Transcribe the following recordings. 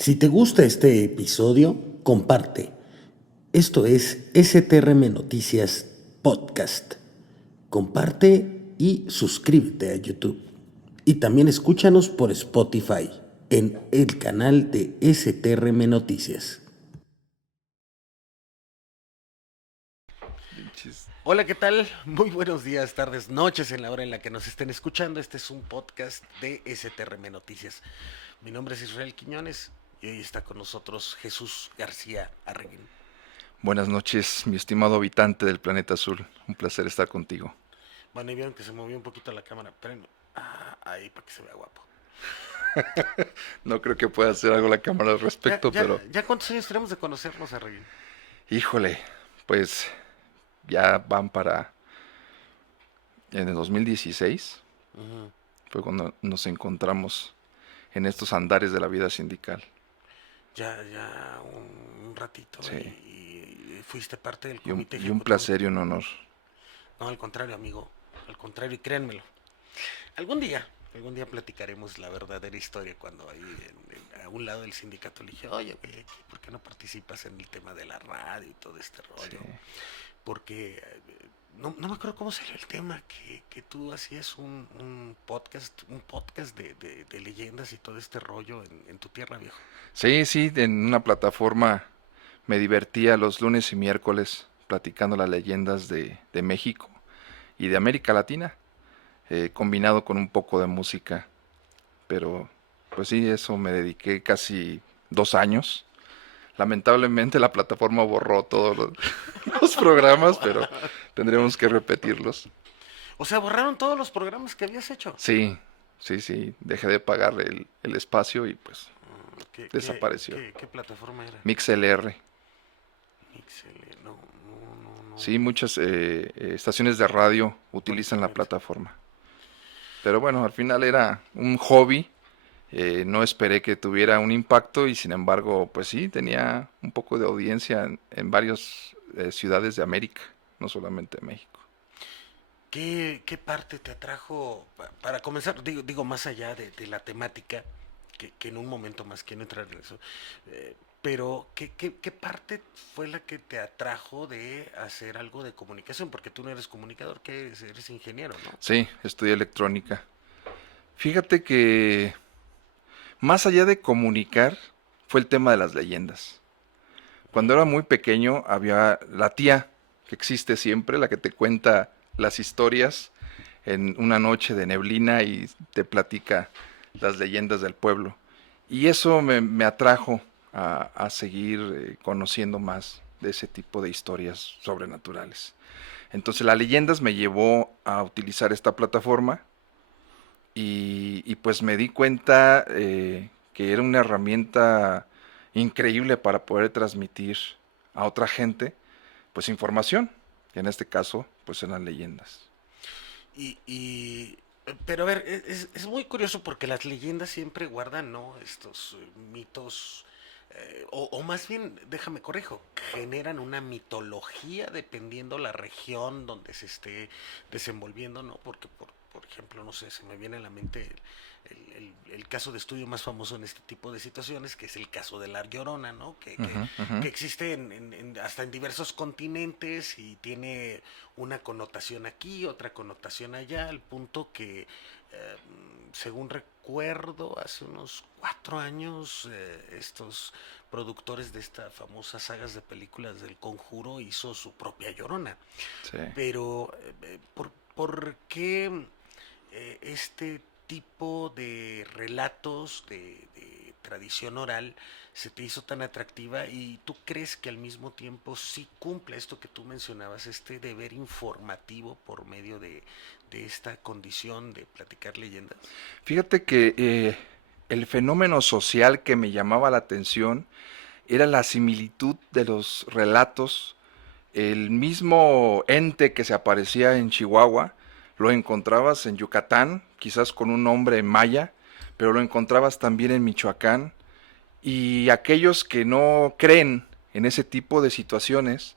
Si te gusta este episodio, comparte. Esto es STRM Noticias Podcast. Comparte y suscríbete a YouTube. Y también escúchanos por Spotify en el canal de STRM Noticias. Hola, ¿qué tal? Muy buenos días, tardes, noches en la hora en la que nos estén escuchando. Este es un podcast de STRM Noticias. Mi nombre es Israel Quiñones y hoy está con nosotros Jesús García Arreguín. Buenas noches, mi estimado habitante del planeta azul. Un placer estar contigo. Bueno, y vieron que se movió un poquito la cámara. Espérenme. Ahí para que se vea guapo. No creo que pueda hacer algo la cámara al Ya, respecto, ya, pero ya cuántos años tenemos de conocernos, Arreguín. híjole, pues ya van para en el 2016, Ujú. fue cuando nos encontramos en estos andares de la vida sindical. Ya un ratito Sí, y fuiste parte del y un, comité y un ejecutivo. placer y un honor. No, al contrario, amigo. Al contrario, y créanmelo. Algún día platicaremos la verdadera historia cuando ahí a un lado del sindicato le dije, oye, güey, ¿por qué no participas en el tema de la radio y todo este Sí. rollo? Porque no me acuerdo cómo salió el tema, que tú hacías un podcast de leyendas y todo este rollo en tu tierra, viejo. Sí, en una plataforma me divertía los lunes y miércoles platicando las leyendas de México y de América Latina, combinado con un poco de música. Pero pues sí, eso me dediqué casi 2 años. Lamentablemente la plataforma borró todos los, los programas, pero tendremos que repetirlos. O sea, borraron todos los programas que habías hecho. Sí, dejé de pagar el espacio y pues ¿Qué, qué, desapareció. qué plataforma era? MixLR. Mixele, no. Sí, muchas estaciones de radio Por utilizan la internet. plataforma. Pero bueno, al final era un hobby. No esperé que tuviera un impacto y sin embargo, pues sí, tenía un poco de audiencia en varias ciudades de América, no solamente de México. ¿Qué parte te atrajo para comenzar? Digo más allá de la temática, que en un momento más quiero entrar en eso. Pero, ¿qué parte fue la que te atrajo de hacer algo de comunicación? Porque tú no eres comunicador, que eres ingeniero, ¿no? Sí, estudié electrónica. Fíjate que más allá de comunicar, fue el tema de las leyendas. Cuando era Ujú. muy pequeño había la tía, que existe siempre, la que te cuenta las historias en una noche de neblina y te platica las leyendas del pueblo. Y eso me atrajo a seguir conociendo más de ese tipo de historias sobrenaturales. Entonces las leyendas me llevó a utilizar esta plataforma y pues me di cuenta que era una herramienta increíble para poder transmitir a otra gente pues información, que en este caso pues eran leyendas. Pero a ver, es muy curioso porque las leyendas siempre guardan, ¿no? Estos mitos, o más bien, déjame corrijo, generan una mitología dependiendo la región donde se esté desenvolviendo, ¿no? Porque, por ejemplo, no sé, se me viene a la mente el caso de estudio más famoso en este tipo de situaciones, que es el caso de la Llorona, ¿no? Ujú, ujú. Que existe hasta en diversos continentes y tiene una connotación aquí, otra connotación allá, al punto que, según recuerdo, hace unos 4 años, estos productores de esta famosa sagas de películas del Conjuro hizo su propia Llorona. Sí. Pero, ¿por qué este tipo de relatos de tradición oral se te hizo tan atractiva y tú crees que al mismo tiempo sí cumple esto que tú mencionabas, este deber informativo por medio de esta condición de platicar leyendas? Fíjate que el fenómeno social que me llamaba la atención era la similitud de los relatos. El mismo ente que se aparecía en Chihuahua lo encontrabas en Yucatán, quizás con un nombre maya, pero lo encontrabas también en Michoacán. Y aquellos que no creen en ese tipo de situaciones,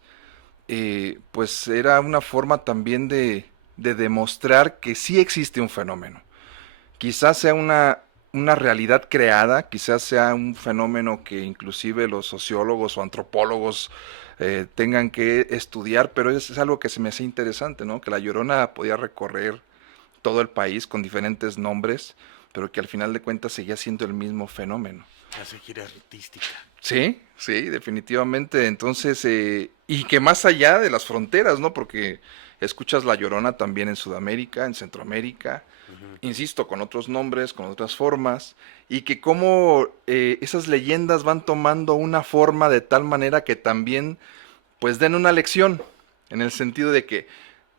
pues era una forma también de demostrar que sí existe un fenómeno. Quizás sea una una realidad creada, quizás sea un fenómeno que inclusive los sociólogos o antropólogos tengan que estudiar, pero es algo que se me hace interesante, ¿no? Que la Llorona podía recorrer todo el país con diferentes nombres, pero que al final de cuentas seguía siendo el mismo fenómeno. Hace gira artística. Sí, sí, definitivamente. Entonces, y que más allá de las fronteras, ¿no? Porque escuchas La Llorona también en Sudamérica, en Centroamérica, Ujú. insisto, con otros nombres, con otras formas, y que cómo esas leyendas van tomando una forma de tal manera que también, pues, den una lección, en el sentido de que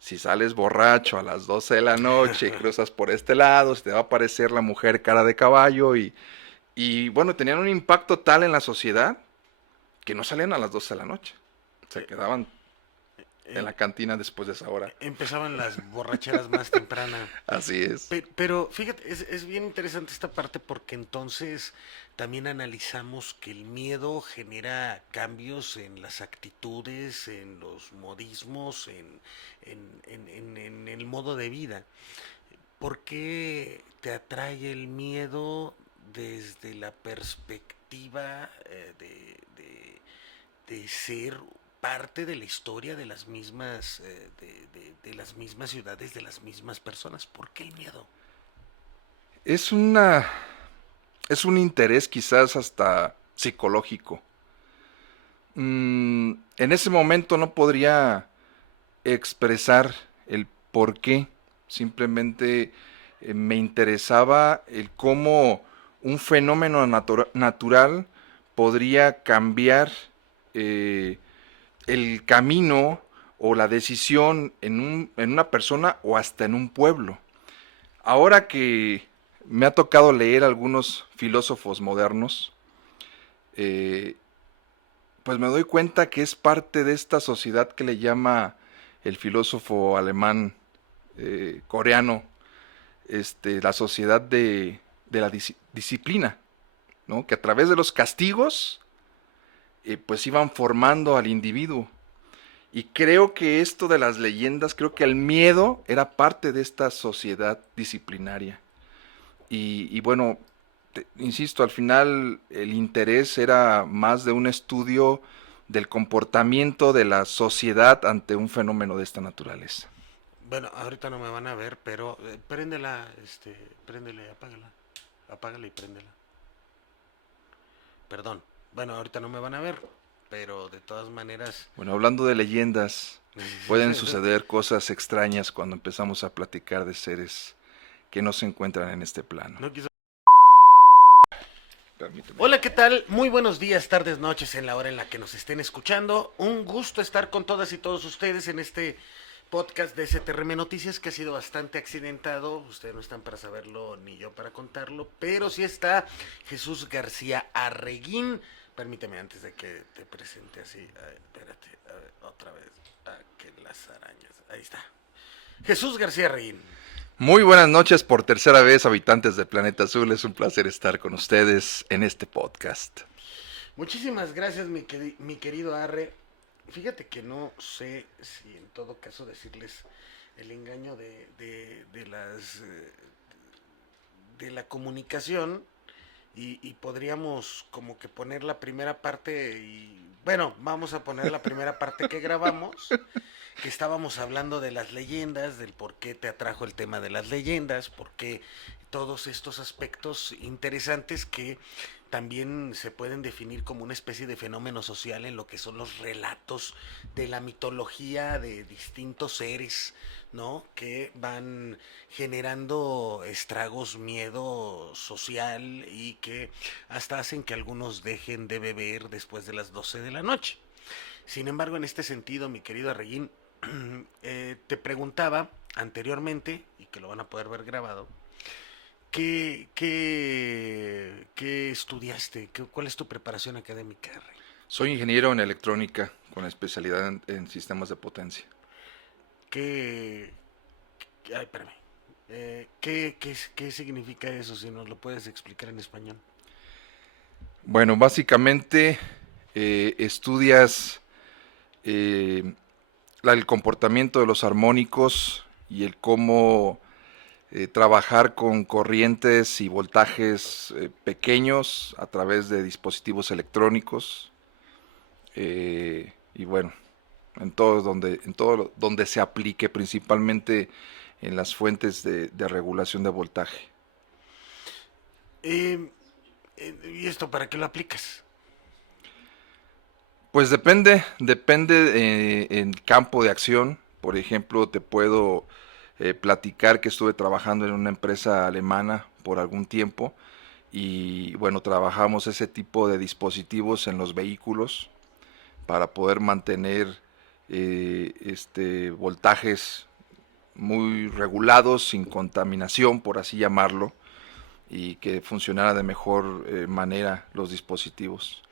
si sales borracho a las 12 de la noche y cruzas por este lado, se te va a aparecer la mujer cara de caballo y bueno, tenían un impacto tal en la sociedad que no salían a las 12 de la noche. Se Eh, quedaban en em- la cantina después de esa hora. Empezaban las borracheras más temprana. Así es. Pero fíjate, es bien interesante esta parte porque entonces también analizamos que el miedo genera cambios en las actitudes, en los modismos, en el modo de vida. ¿Por qué te atrae el miedo desde la perspectiva de ser parte de la historia de las mismas de las mismas ciudades, de las mismas personas? ¿Por qué el miedo? Es una es un interés quizás hasta psicológico. En ese momento no podría expresar el por qué. Simplemente me interesaba el cómo un fenómeno natural podría cambiar eh, el camino o la decisión en una persona o hasta en un pueblo. Ahora que me ha tocado leer algunos filósofos modernos, eh, pues me doy cuenta que es parte de esta sociedad que le llama el filósofo alemán coreano, la sociedad de la disciplina, ¿no? Que a través de los castigos, pues iban formando al individuo. Y creo que esto de las leyendas, creo que el miedo era parte de esta sociedad disciplinaria. Y bueno, insisto, al final el interés era más de un estudio del comportamiento de la sociedad ante un fenómeno de esta naturaleza. Bueno, ahorita no me van a ver, pero préndela, préndele, apágala. Apágala y préndela. Perdón. Bueno, ahorita no me van a ver, pero de todas maneras. Bueno, hablando de leyendas, pueden suceder cosas extrañas cuando empezamos a platicar de seres que no se encuentran en este plano. No quiso. Permíteme. Hola, ¿qué tal? Muy buenos días, tardes, noches en la hora en la que nos estén escuchando. Un gusto estar con todas y todos ustedes en este podcast de STRM Noticias que ha sido bastante accidentado. Ustedes no están para saberlo ni yo para contarlo, pero sí está Jesús García Arreguín. Permíteme antes de que te presente así. Espérate, a ver, otra vez. Que las arañas. Ahí está. Jesús García Arreguín. Muy buenas noches por tercera vez, habitantes del Planeta Azul. Es un placer estar con ustedes en este podcast. Muchísimas gracias, mi querido Arre. Fíjate que no sé si en todo caso decirles el engaño de las de la comunicación y podríamos como que poner la primera parte y bueno, vamos a poner la primera parte que grabamos, que estábamos hablando de las leyendas, del por qué te atrajo el tema de las leyendas, por qué todos estos aspectos interesantes que también se pueden definir como una especie de fenómeno social en lo que son los relatos de la mitología de distintos seres, ¿no? Que van generando estragos, miedo social y que hasta hacen que algunos dejen de beber después de las 12 de la noche. Sin embargo, en este sentido, mi querido Arreguín, te preguntaba anteriormente, y que lo van a poder ver grabado, ¿qué estudiaste? ¿Cuál es tu preparación académica, Rey? Soy ingeniero en electrónica con especialidad en sistemas de potencia. ¿Qué, ay, espérame. ¿Qué significa eso? Si nos lo puedes explicar en español. Bueno, básicamente estudias el comportamiento de los armónicos y el cómo trabajar con corrientes y voltajes pequeños a través de dispositivos electrónicos, y bueno, en todo donde se aplique, principalmente en las fuentes de regulación de voltaje. Eh, ¿Y esto para qué lo aplicas? Pues depende en campo de acción. Por ejemplo, te puedo platicar que estuve trabajando en una empresa alemana por algún tiempo y bueno, trabajamos ese tipo de dispositivos en los vehículos para poder mantener voltajes muy regulados, sin contaminación, por así llamarlo, y que funcionara de mejor manera los dispositivos.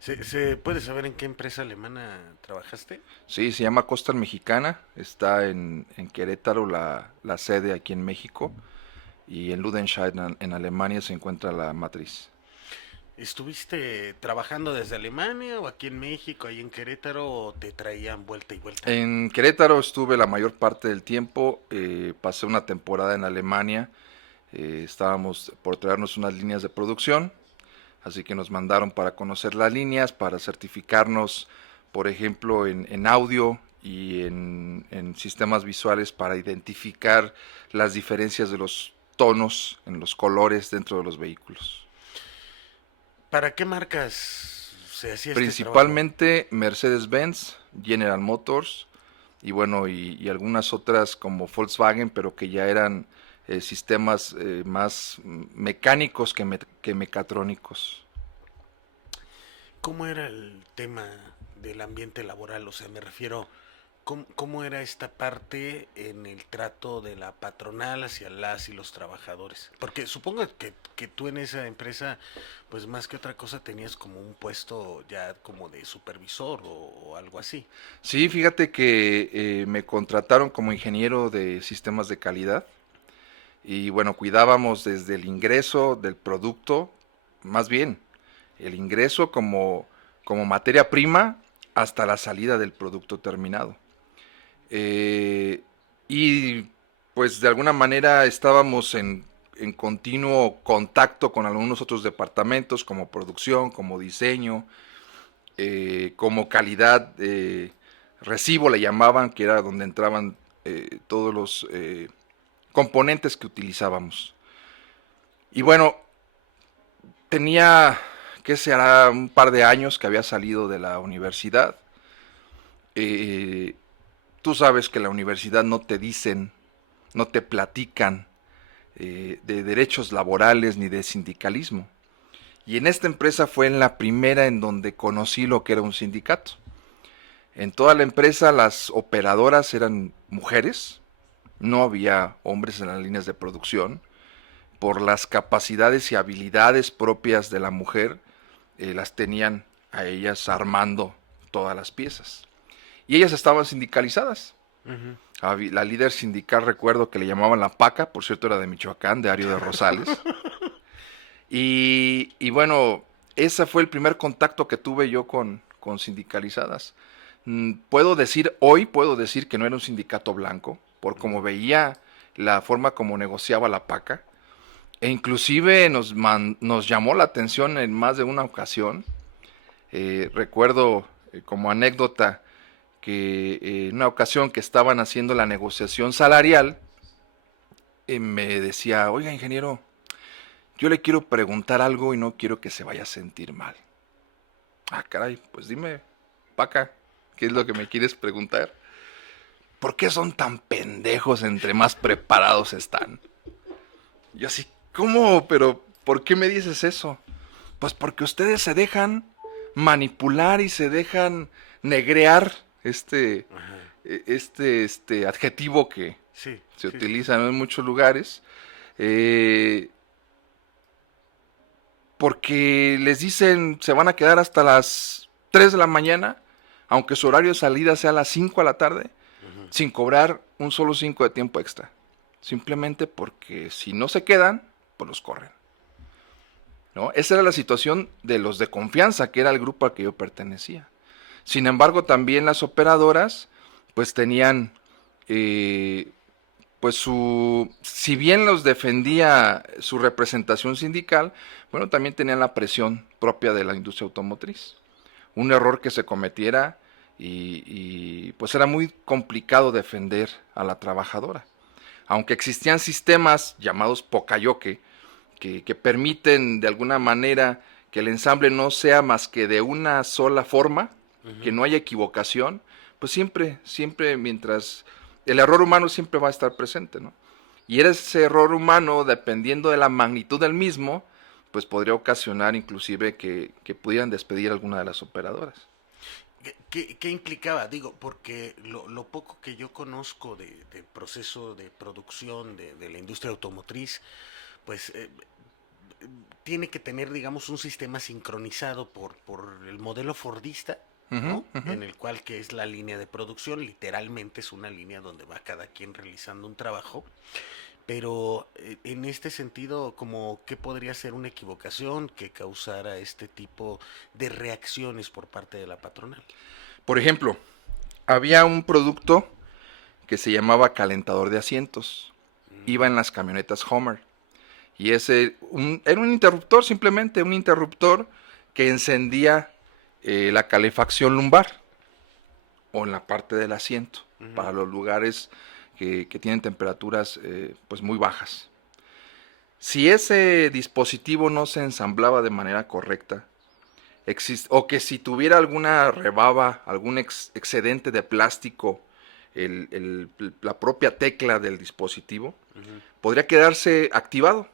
¿Se puede saber en qué empresa alemana trabajaste? Sí, se llama Costa Mexicana, está en Querétaro la sede aquí en México y en Ludenscheid en Alemania se encuentra la matriz. ¿Estuviste trabajando desde Alemania o aquí en México, ahí en Querétaro, o te traían vuelta y vuelta? En Querétaro estuve la mayor parte del tiempo, pasé una temporada en Alemania, estábamos por traernos unas líneas de producción, así que nos mandaron para conocer las líneas, para certificarnos, por ejemplo, en audio y en sistemas visuales para identificar las diferencias de los tonos en los colores dentro de los vehículos. ¿Para qué marcas se hacía este trabajo? Principalmente Mercedes-Benz, General Motors y bueno, y algunas otras como Volkswagen, pero que ya eran sistemas más mecánicos que mecatrónicos. ¿Cómo era el tema del ambiente laboral? O sea, me refiero, ¿cómo era esta parte en el trato de la patronal hacia las y los trabajadores? Porque supongo que tú en esa empresa, pues más que otra cosa, tenías como un puesto ya como de supervisor o algo así. Sí, fíjate que me contrataron como ingeniero de sistemas de calidad y bueno, cuidábamos desde el ingreso del producto, más bien, el ingreso como materia prima hasta la salida del producto terminado. Eh, y pues de alguna manera estábamos en continuo contacto con algunos otros departamentos como producción, como diseño, como calidad, recibo le llamaban, que era donde entraban todos los componentes que utilizábamos. Y bueno, tenía, ¿qué será? Un par de años que había salido de la universidad. Eh, Tú sabes que en la universidad no te dicen, no te platican de derechos laborales ni de sindicalismo. Y en esta empresa fue en la primera en donde conocí lo que era un sindicato. En toda la empresa las operadoras eran mujeres, no había hombres en las líneas de producción. Por las capacidades y habilidades propias de la mujer, las tenían a ellas armando todas las piezas. Y ellas estaban sindicalizadas. Ujú. La líder sindical, recuerdo que le llamaban la Paca, por cierto era de Michoacán, de Ario de Rosales. Y bueno, ese fue el primer contacto que tuve yo con sindicalizadas. Puedo decir que no era un sindicato blanco, por como veía la forma como negociaba la Paca. E inclusive nos llamó la atención en más de una ocasión. Recuerdo como anécdota que en una ocasión que estaban haciendo la negociación salarial, me decía, oiga ingeniero, yo le quiero preguntar algo y no quiero que se vaya a sentir mal. Ah, caray, pues dime, Paca, ¿qué es lo que me quieres preguntar? ¿Por qué son tan pendejos entre más preparados están? Yo así, ¿cómo? Pero, ¿por qué me dices eso? Pues porque ustedes se dejan manipular y se dejan negrear Ajá. adjetivo que Sí, se sí, sí. utiliza en muchos lugares, eh, porque les dicen se van a quedar hasta las 3 de la mañana, aunque su horario de salida sea a las 5 de la tarde, Ujú. sin cobrar un solo 5 de tiempo extra. Simplemente porque si no se quedan, pues los corren. ¿No? Esa era la situación de los de confianza, que era el grupo al que yo pertenecía. Sin embargo, también las operadoras, pues tenían eh, pues si bien los defendía su representación sindical, bueno, también tenían la presión propia de la industria automotriz. Un error que se cometiera pues era muy complicado defender a la trabajadora. Aunque existían sistemas llamados Pocayoke, que permiten de alguna manera que el ensamble no sea más que de una sola forma, que Ujú. no haya equivocación, pues siempre mientras el error humano siempre va a estar presente, ¿no? Y ese error humano, dependiendo de la magnitud del mismo, pues podría ocasionar inclusive que pudieran despedir a alguna de las operadoras. ¿Qué implicaba? Digo, porque lo poco que yo conozco de proceso de producción de la industria automotriz, pues tiene que tener, digamos, un sistema sincronizado por el modelo Fordista, Ujú, ¿no? ujú. En el cual que es la línea de producción, literalmente es una línea donde va cada quien realizando un trabajo, pero en este sentido, como qué podría ser una equivocación que causara este tipo de reacciones por parte de la patronal. Por ejemplo, había un producto que se llamaba calentador de asientos. Iba en las camionetas Homer. Y era un interruptor, simplemente un interruptor que encendía la calefacción lumbar o en la parte del asiento Ujú. para los lugares que tienen temperaturas pues muy bajas. Si ese dispositivo no se ensamblaba de manera correcta, o que si tuviera alguna rebaba, algún excedente de plástico, la propia tecla del dispositivo, Ujú. podría quedarse activado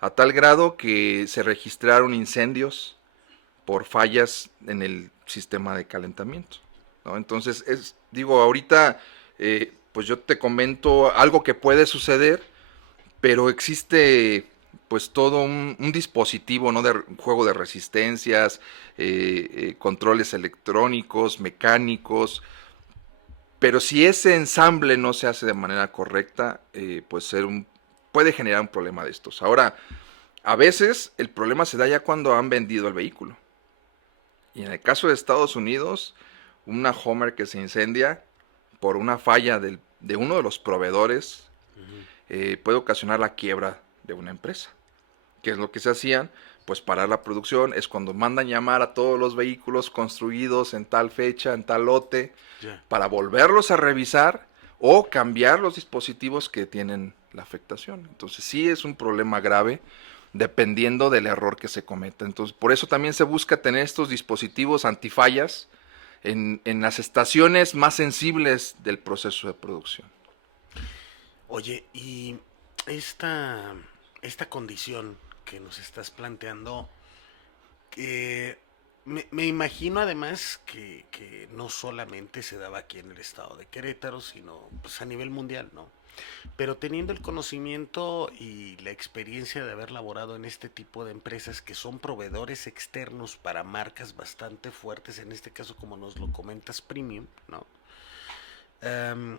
a tal grado que se registraron incendios por fallas en el sistema de calentamiento, ¿no? Entonces, digo, ahorita, pues yo te comento algo que puede suceder, pero existe pues todo un dispositivo, ¿no? De juego de resistencias, controles electrónicos, mecánicos, pero si ese ensamble no se hace de manera correcta, pues puede generar un problema de estos. Ahora, a veces el problema se da ya cuando han vendido el vehículo. Y en el caso de Estados Unidos, una Homer que se incendia por una falla de uno de los proveedores Ujú. puede ocasionar la quiebra de una empresa. ¿Qué es lo que se hacían? Pues parar la producción es cuando mandan llamar a todos los vehículos construidos en tal fecha, en tal lote, Ya. para volverlos a revisar o cambiar los dispositivos que tienen la afectación. Entonces sí es un problema grave dependiendo del error que se cometa. Entonces por eso también se busca tener estos dispositivos antifallas en las estaciones más sensibles del proceso de producción. Oye, y esta, esta condición que nos estás planteando, que me imagino además que no solamente se daba aquí en el estado de Querétaro, sino pues a nivel mundial, ¿no? Pero teniendo el conocimiento y la experiencia de haber laborado en este tipo de empresas que son proveedores externos para marcas bastante fuertes, en este caso como nos lo comentas, premium, ¿no? Em,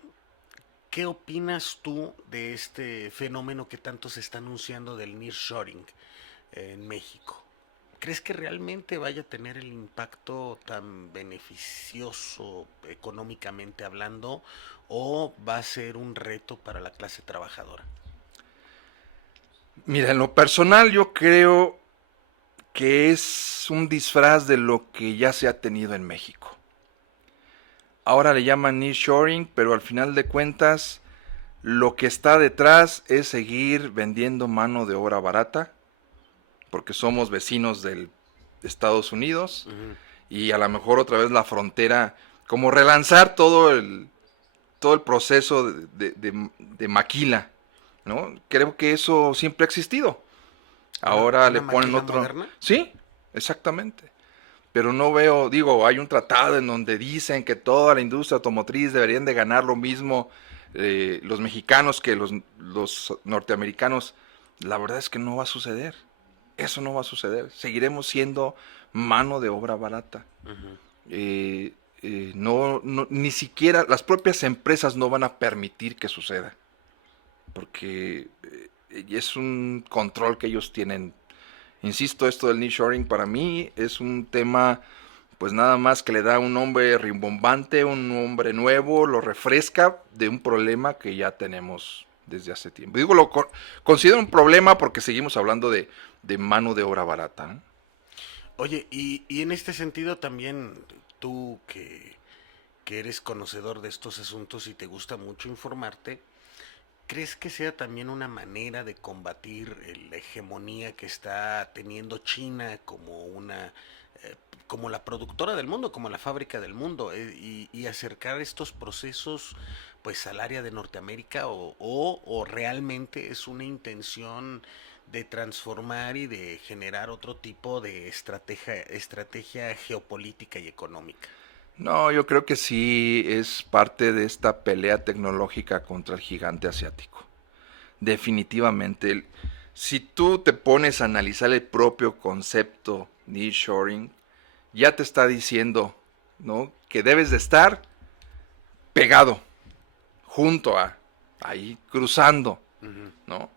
¿Qué opinas tú de este fenómeno que tanto se está anunciando del nearshoring en México? ¿Crees que realmente vaya a tener el impacto tan beneficioso económicamente hablando o va a ser un reto para la clase trabajadora? Mira, en lo personal yo creo que es un disfraz de lo que ya se ha tenido en México. Ahora le llaman nearshoring, pero al final de cuentas lo que está detrás es seguir vendiendo mano de obra barata, porque somos vecinos de Estados Unidos Ujú. y a lo mejor otra vez la frontera, como relanzar todo el proceso de maquila, ¿no? Creo que eso siempre ha existido. Ahora le ¿Una ponen maquila otro. moderna? Sí, exactamente. Pero no veo, digo, hay un tratado en donde dicen que toda la industria automotriz deberían de ganar lo mismo los mexicanos que los norteamericanos. La verdad es que no va a suceder. Eso no va a suceder. Seguiremos siendo mano de obra barata. Ujú. Ni siquiera las propias empresas no van a permitir que suceda. Porque es un control que ellos tienen. Insisto, esto del nearshoring para mí es un tema pues nada más que le da un nombre rimbombante, un nombre nuevo, lo refresca de un problema que ya tenemos desde hace tiempo. Digo, considero un problema porque seguimos hablando de mano de obra barata, ¿no? Oye, y en este sentido también tú que eres conocedor de estos asuntos y te gusta mucho informarte, ¿crees que sea también una manera de combatir la hegemonía que está teniendo China como como la productora del mundo, como la fábrica del mundo, y acercar estos procesos pues al área de Norteamérica o realmente es una intención de transformar y de generar otro tipo de estrategia geopolítica y económica? No, yo creo que sí es parte de esta pelea tecnológica contra el gigante asiático. Definitivamente. Si tú te pones a analizar el propio concepto nearshoring, ya te está diciendo, ¿no?, que debes de estar pegado, junto a, ahí, cruzando, Ujú. ¿no?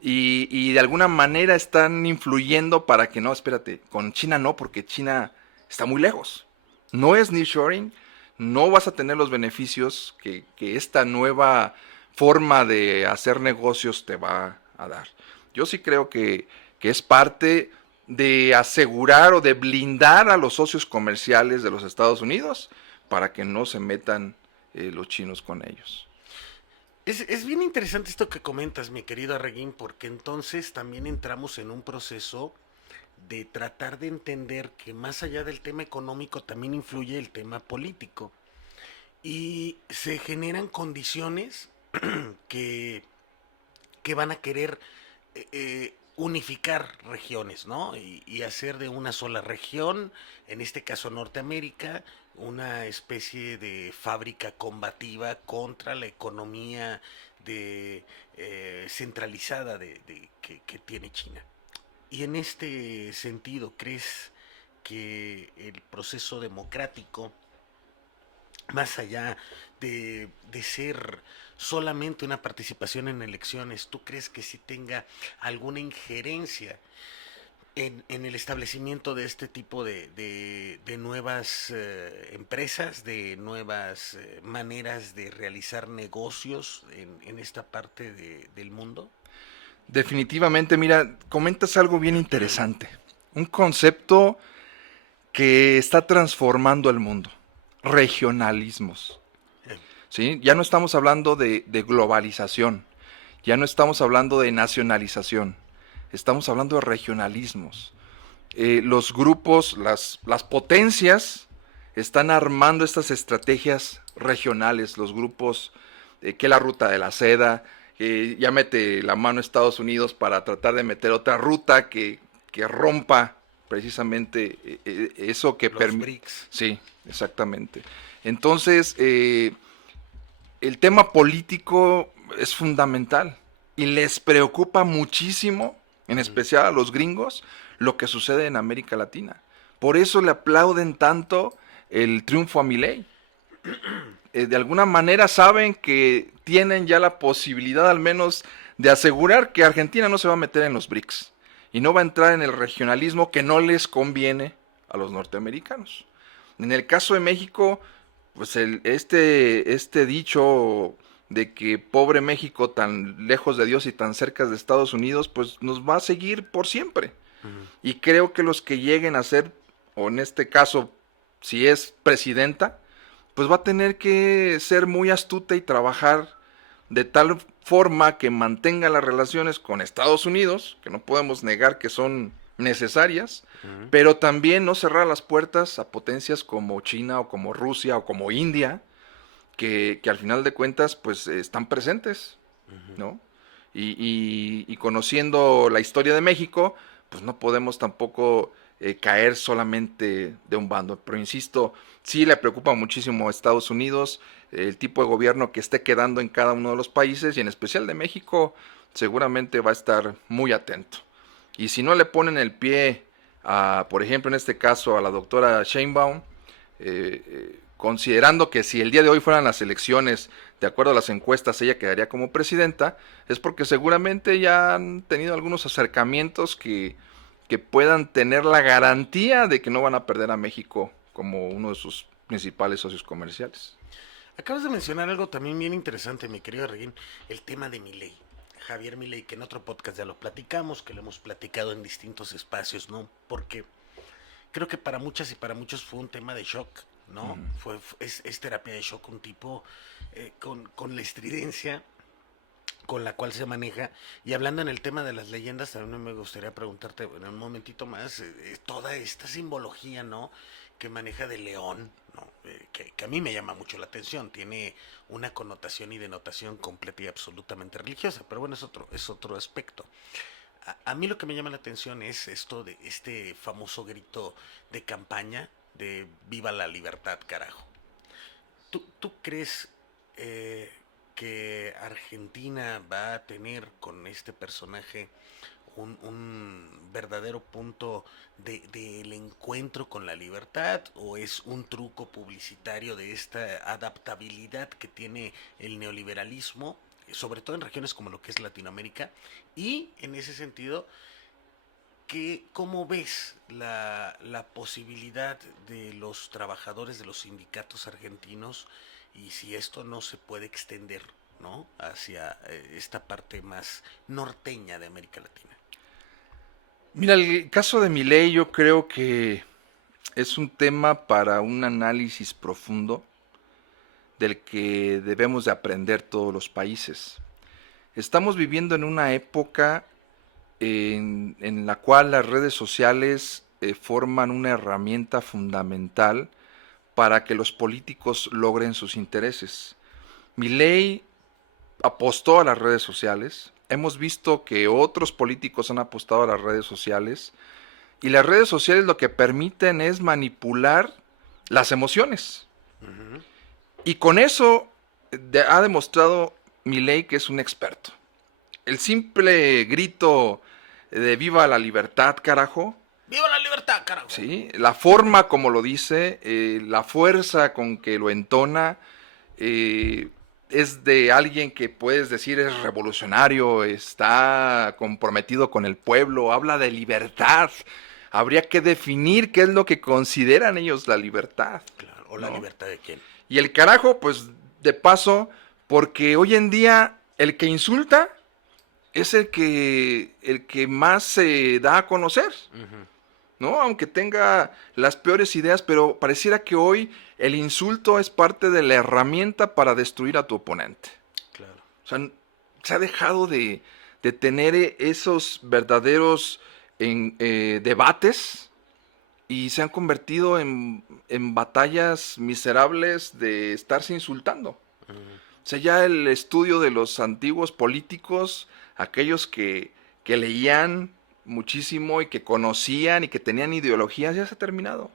Y de alguna manera están influyendo para que no, espérate, con China no, porque China está muy lejos. No es nearshoring, no vas a tener los beneficios que esta nueva forma de hacer negocios te va a dar. Yo sí creo que es parte de asegurar o de blindar a los socios comerciales de los Estados Unidos para que no se metan los chinos con ellos. Es bien interesante esto que comentas, mi querido Arreguín, porque entonces también entramos en un proceso de tratar de entender que más allá del tema económico también influye el tema político. Y se generan condiciones que, que van a querer unificar regiones, ¿no? Y hacer de una sola región, en este caso Norteamérica, una especie de fábrica combativa contra la economía centralizada que tiene China. Y en este sentido, ¿crees que el proceso democrático, más allá de ser solamente una participación en elecciones, ¿tú crees que sí tenga alguna injerencia en el establecimiento de este tipo de nuevas empresas, de nuevas maneras de realizar negocios en esta parte del mundo? Definitivamente, mira, comentas algo bien interesante. Un concepto que está transformando el mundo. Regionalismos. Eh, ¿Sí? Ya no estamos hablando de globalización. Ya no estamos hablando de nacionalización. Estamos hablando de regionalismos. Los grupos, las potencias están armando estas estrategias regionales. Los grupos, que la ruta de la seda, ya mete la mano a Estados Unidos para tratar de meter otra ruta que rompa precisamente eso que los permite. BRICS. Sí, exactamente. Entonces, el tema político es fundamental y les preocupa muchísimo, en Ujú. especial a los gringos, lo que sucede en América Latina. Por eso le aplauden tanto el triunfo a Milei. De alguna manera saben que tienen ya la posibilidad al menos de asegurar que Argentina no se va a meter en los BRICS y no va a entrar en el regionalismo que no les conviene a los norteamericanos. En el caso de México, pues este dicho de que pobre México tan lejos de Dios y tan cerca de Estados Unidos, pues nos va a seguir por siempre. Ujú. Y creo que los que lleguen a ser, o en este caso, si es presidenta, pues va a tener que ser muy astuta y trabajar de tal forma que mantenga las relaciones con Estados Unidos, que no podemos negar que son necesarias, Ujú. pero también no cerrar las puertas a potencias como China o como Rusia o como India, que al final de cuentas pues están presentes, Ujú. ¿no? Y conociendo la historia de México, pues no podemos tampoco caer solamente de un bando. Pero insisto, sí le preocupa muchísimo a Estados Unidos el tipo de gobierno que esté quedando en cada uno de los países y en especial de México, seguramente va a estar muy atento. Y si no le ponen el pie a, por ejemplo, en este caso a la doctora Sheinbaum, considerando que si el día de hoy fueran las elecciones, de acuerdo a las encuestas, ella quedaría como presidenta, es porque seguramente ya han tenido algunos acercamientos que puedan tener la garantía de que no van a perder a México como uno de sus principales socios comerciales. Acabas de mencionar algo también bien interesante, mi querido Reguín, el tema de Milei. Javier Milei, que en otro podcast ya lo platicamos, que lo hemos platicado en distintos espacios, ¿no? Porque creo que para muchas y para muchos fue un tema de shock, ¿no? Ujú. Es terapia de shock, un tipo con la estridencia con la cual se maneja. Y hablando en el tema de las leyendas, también me gustaría preguntarte en un momentito más, toda esta simbología, ¿no? Que maneja de león, ¿no? Que a mí me llama mucho la atención, tiene una connotación y denotación completa y absolutamente religiosa, pero bueno, es otro aspecto. A mí lo que me llama la atención es esto de este famoso grito de campaña de viva la libertad, carajo. ¿Tú crees eh, que Argentina va a tener con este personaje un verdadero punto del encuentro con la libertad o es un truco publicitario de esta adaptabilidad que tiene el neoliberalismo, sobre todo en regiones como lo que es Latinoamérica? Y en ese sentido, ¿cómo ves la posibilidad de los trabajadores de los sindicatos argentinos y si esto no se puede extender, ¿no? Hacia esta parte más norteña de América Latina? Mira, el caso de Milei yo creo que es un tema para un análisis profundo del que debemos de aprender todos los países. Estamos viviendo en una época en la cual las redes sociales forman una herramienta fundamental para que los políticos logren sus intereses. Milei apostó a las redes sociales. Hemos visto que otros políticos han apostado a las redes sociales. Y las redes sociales lo que permiten es manipular las emociones. Ujú. Y con eso ha demostrado Milei que es un experto. El simple grito de viva la libertad, carajo. ¡Viva la libertad, carajo! Sí, la forma como lo dice, la fuerza con que lo entona, eh, es de alguien que puedes decir es revolucionario, está comprometido con el pueblo, habla de libertad. Habría que definir qué es lo que consideran ellos la libertad, Claro, ¿o la ¿no? libertad de quién? Y el carajo, pues de paso, porque hoy en día el que insulta es el que más se da a conocer. Ujú. ¿No? Aunque tenga las peores ideas, pero pareciera que hoy el insulto es parte de la herramienta para destruir a tu oponente. Claro. O sea, se ha dejado de tener esos verdaderos debates y se han convertido en batallas miserables de estarse insultando. Ujú. O sea, ya el estudio de los antiguos políticos, aquellos que leían muchísimo y que conocían y que tenían ideologías, ya se ha terminado.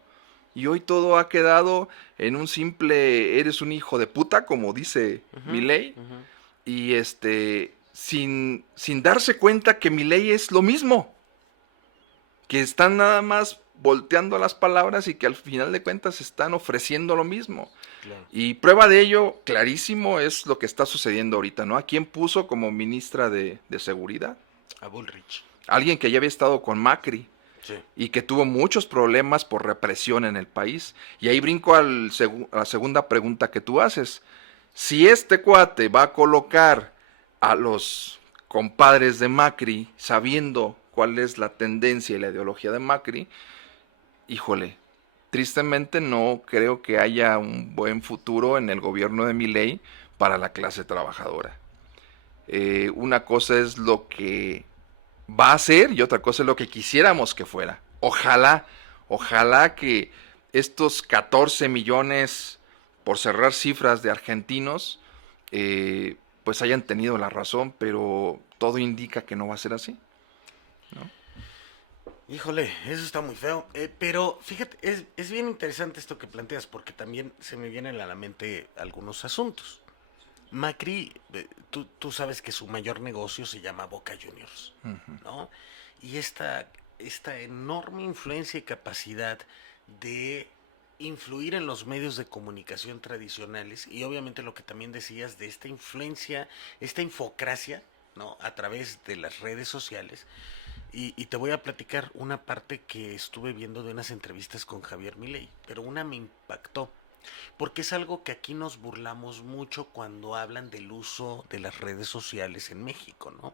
Y hoy todo ha quedado en un simple, eres un hijo de puta, como dice Ujú. Milei, Ujú. y sin darse cuenta que Milei es lo mismo, que están nada más volteando las palabras y que al final de cuentas están ofreciendo lo mismo. Claro. Y prueba de ello, clarísimo, es lo que está sucediendo ahorita, ¿no? ¿A quién puso como ministra de Seguridad? A Bullrich. Alguien que ya había estado con Macri Sí. y que tuvo muchos problemas por represión en el país. Y ahí brinco a la segunda pregunta que tú haces. Si este cuate va a colocar a los compadres de Macri sabiendo cuál es la tendencia y la ideología de Macri, híjole, tristemente no creo que haya un buen futuro en el gobierno de Milei para la clase trabajadora. Una cosa es lo que va a ser y otra cosa es lo que quisiéramos que fuera. Ojalá que estos 14 millones, por cerrar cifras de argentinos, pues hayan tenido la razón, pero todo indica que no va a ser así, ¿no? Híjole, eso está muy feo. Pero fíjate, es bien interesante esto que planteas porque también se me vienen a la mente algunos asuntos. Macri, tú sabes que su mayor negocio se llama Boca Juniors, Ujú. ¿no? Y esta enorme influencia y capacidad de influir en los medios de comunicación tradicionales y obviamente lo que también decías de esta influencia, esta infocracia, ¿no? A través de las redes sociales, Y te voy a platicar una parte que estuve viendo de unas entrevistas con Javier Milei, pero una me impactó, porque es algo que aquí nos burlamos mucho cuando hablan del uso de las redes sociales en México, ¿no?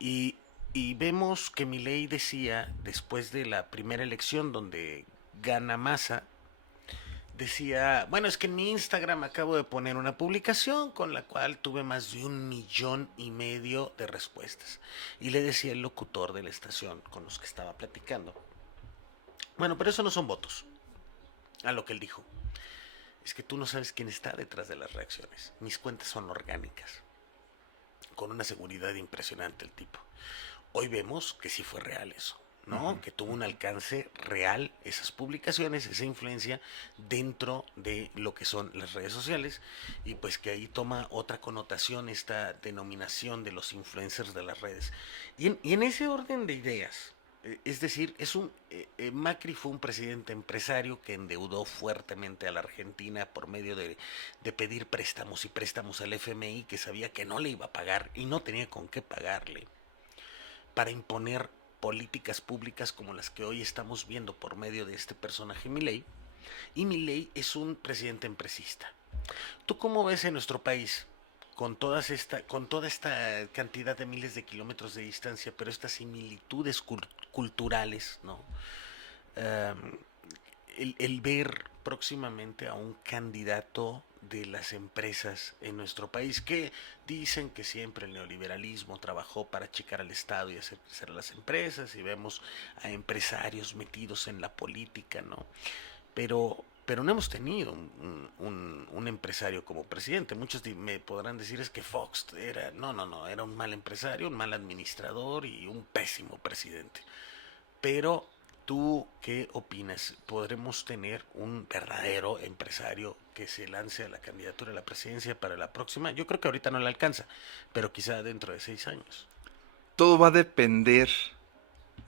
Y, y vemos que Milei decía, después de la primera elección donde gana Massa, decía, bueno, es que en mi Instagram acabo de poner una publicación con la cual tuve más de 1,5 millones de respuestas. Y le decía el locutor de la estación con los que estaba platicando, bueno, pero eso no son votos. A lo que él dijo, es que tú no sabes quién está detrás de las reacciones. Mis cuentas son orgánicas, con una seguridad impresionante el tipo. Hoy vemos que sí fue real eso, ¿no? Que tuvo un alcance real esas publicaciones, esa influencia dentro de lo que son las redes sociales, y pues que ahí toma otra connotación esta denominación de los influencers de las redes. Y en ese orden de ideas, es decir, Macri fue un presidente empresario que endeudó fuertemente a la Argentina por medio de pedir préstamos y préstamos al FMI, que sabía que no le iba a pagar y no tenía con qué pagarle, para imponer políticas públicas como las que hoy estamos viendo por medio de este personaje Milei. Y Milei es un presidente empresista. ¿Tú cómo ves en nuestro país, con toda esta cantidad de miles de kilómetros de distancia, pero estas similitudes culturales, ¿no? Um, el ver próximamente a un candidato de las empresas en nuestro país, que dicen que siempre el neoliberalismo trabajó para achicar al Estado y hacer crecer a las empresas, y vemos a empresarios metidos en la política, ¿no? Pero no hemos tenido un empresario como presidente. Muchos me podrán decir es que Fox era, no, era un mal empresario, un mal administrador y un pésimo presidente. Pero ¿tú qué opinas? ¿Podremos tener un verdadero empresario que se lance a la candidatura a la presidencia para la próxima? Yo creo que ahorita no le alcanza, pero quizá dentro de 6 años. Todo va a depender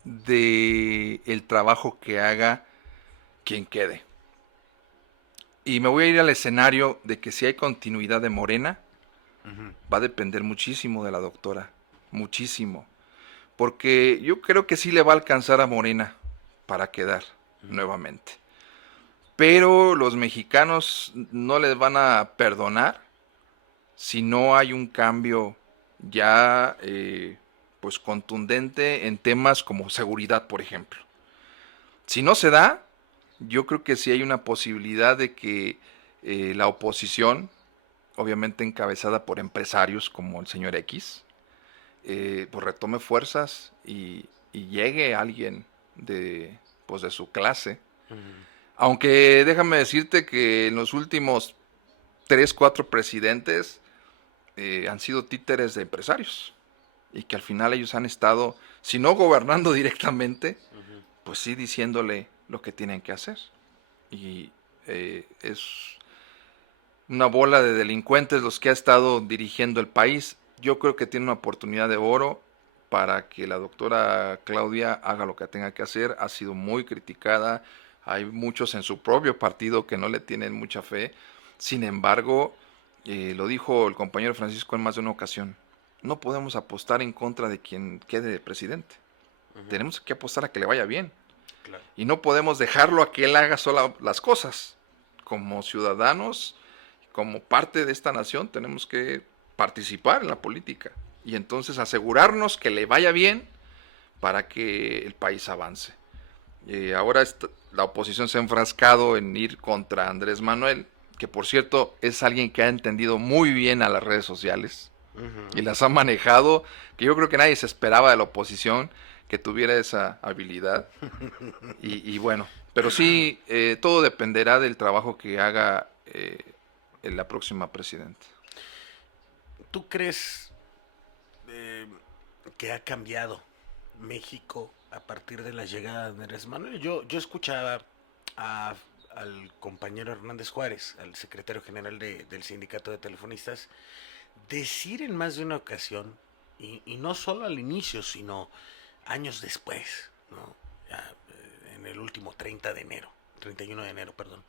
de el trabajo que haga quien quede. Y me voy a ir al escenario de que si hay continuidad de Morena, Ujú. va a depender muchísimo de la doctora. Muchísimo. Porque yo creo que sí le va a alcanzar a Morena para quedar Ujú. nuevamente. Pero los mexicanos no les van a perdonar si no hay un cambio ya pues contundente en temas como seguridad, por ejemplo. Si no se da, yo creo que sí hay una posibilidad de que la oposición, obviamente encabezada por empresarios como el señor X, pues retome fuerzas y llegue alguien pues de su clase. Ujú. Aunque déjame decirte que en los últimos 3 4 presidentes han sido títeres de empresarios y que al final ellos han estado, si no gobernando directamente, Ujú. pues sí diciéndole lo que tienen que hacer. Y es una bola de delincuentes los que ha estado dirigiendo el país. Yo creo que tiene una oportunidad de oro para que la doctora Claudia haga lo que tenga que hacer. Ha sido muy criticada. Hay muchos en su propio partido que no le tienen mucha fe. Sin embargo, lo dijo el compañero Francisco en más de una ocasión. No podemos apostar en contra de quien quede de presidente. Ujú. Tenemos que apostar a que le vaya bien. Claro. Y no podemos dejarlo a que él haga sola las cosas. Como ciudadanos, como parte de esta nación, tenemos que participar en la política. Y entonces asegurarnos que le vaya bien para que el país avance. Ahora la oposición se ha enfrascado en ir contra Andrés Manuel, que por cierto es alguien que ha entendido muy bien a las redes sociales y Ujú. las ha manejado, que yo creo que nadie se esperaba de la oposición que tuviera esa habilidad. Y bueno, pero sí, todo dependerá del trabajo que haga en la próxima presidenta. ¿Tú crees eh, que ha cambiado México a partir de la llegada de Andrés Manuel? Yo escuchaba a- al compañero Hernández Juárez, al secretario general del sindicato de telefonistas, decir en más de una ocasión, y no solo al inicio, sino años después, ¿no? Ya, en el último 30 de enero, 31 de enero, perdón,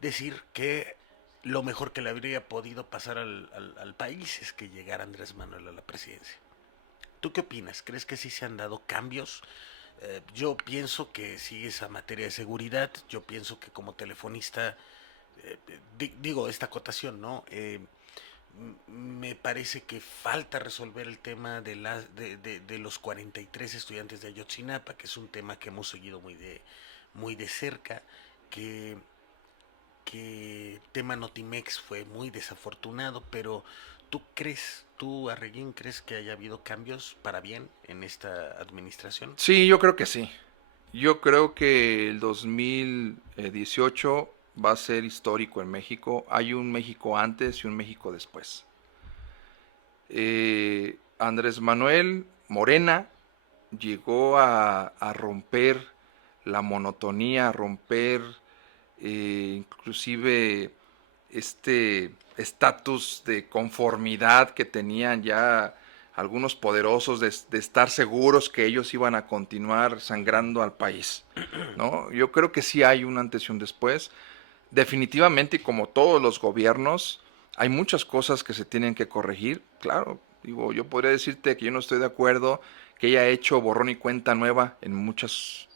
decir que lo mejor que le habría podido pasar al país es que llegara Andrés Manuel a la presidencia. ¿Tú qué opinas? ¿Crees que sí se han dado cambios? Yo pienso que sí, esa materia de seguridad, yo pienso que como telefonista, digo, esta acotación, ¿no? Me parece que falta resolver el tema de los 43 estudiantes de Ayotzinapa, que es un tema que hemos seguido muy de cerca, que, que tema Notimex fue muy desafortunado, pero tú Arreguín, crees que haya habido cambios para bien en esta administración? Sí, yo creo que sí. Yo creo que el 2018 va a ser histórico en México. Hay un México antes y un México después. Andrés Manuel Morena llegó a romper la monotonía, a romper inclusive este estatus de conformidad que tenían ya algunos poderosos de estar seguros que ellos iban a continuar sangrando al país, ¿no? Yo creo que sí hay un antes y un después. Definitivamente, y como todos los gobiernos, hay muchas cosas que se tienen que corregir. Claro, digo, yo podría decirte que yo no estoy de acuerdo que ella ha hecho borrón y cuenta nueva en muchos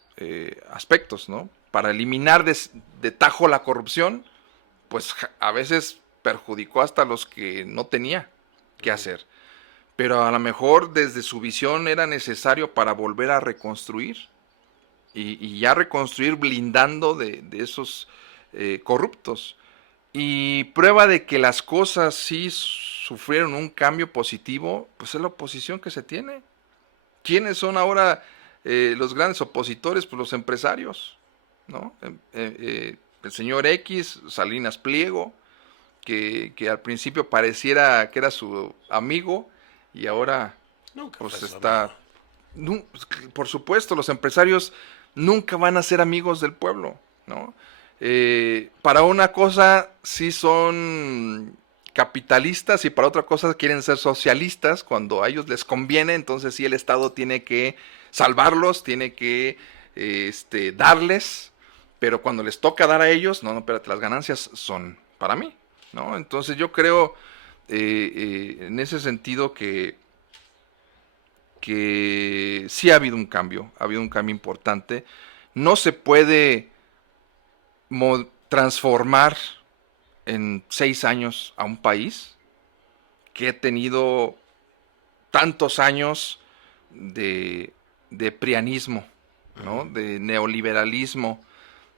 aspectos, ¿no? Para eliminar de tajo la corrupción, pues a veces perjudicó hasta los que no tenía que hacer. Pero a lo mejor desde su visión era necesario para volver a reconstruir y ya reconstruir blindando de esos corruptos. Y prueba de que las cosas sí sufrieron un cambio positivo, pues es la oposición que se tiene. ¿Quiénes son ahora los grandes opositores? Pues los empresarios, ¿no? El señor X, Salinas Pliego, que al principio pareciera que era su amigo y ahora Nunca fue pues su amigo. está... Por supuesto, los empresarios nunca van a ser amigos del pueblo, ¿no? Para una cosa sí son capitalistas y para otra cosa quieren ser socialistas cuando a ellos les conviene, entonces sí el Estado tiene que salvarlos, tiene que darles, pero cuando les toca dar a ellos, no, espérate, las ganancias son para mí, ¿no? Entonces yo creo en ese sentido que sí ha habido un cambio importante. No se puede transformar en 6 años a un país que ha tenido tantos años de prianismo, ¿no? De neoliberalismo,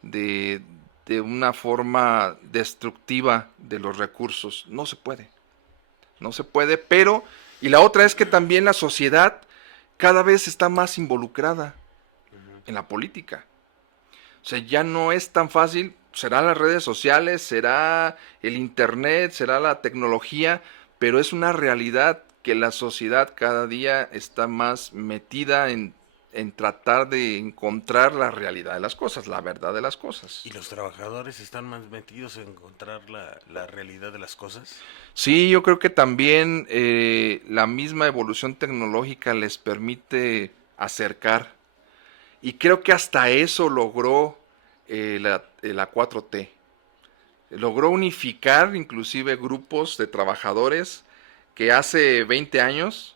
de, de una forma destructiva de los recursos. No se puede, no se puede, pero... Y la otra es que también la sociedad cada vez está más involucrada en la política. O sea, ya no es tan fácil, serán las redes sociales, será el internet, será la tecnología, pero es una realidad que la sociedad cada día está más metida en tratar de encontrar la realidad de las cosas, la verdad de las cosas. ¿Y los trabajadores están más metidos en encontrar la realidad de las cosas? Sí, yo creo que también la misma evolución tecnológica les permite acercar. Y creo que hasta eso logró la 4T. Logró unificar inclusive grupos de trabajadores que hace 20 años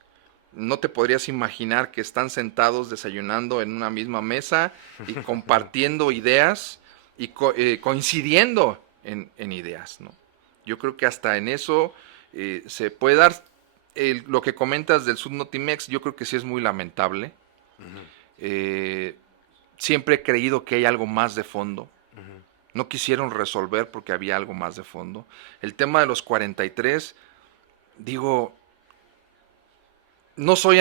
no te podrías imaginar que están sentados desayunando en una misma mesa y compartiendo ideas y coincidiendo en ideas, ¿no? Yo creo que hasta en eso se puede dar lo que comentas del Subnotimex, yo creo que sí es muy lamentable. Ujú, Eh, Siempre he creído que hay algo más de fondo. ujú. No quisieron resolver porque había algo más de fondo. El tema de los 43, digo, no soy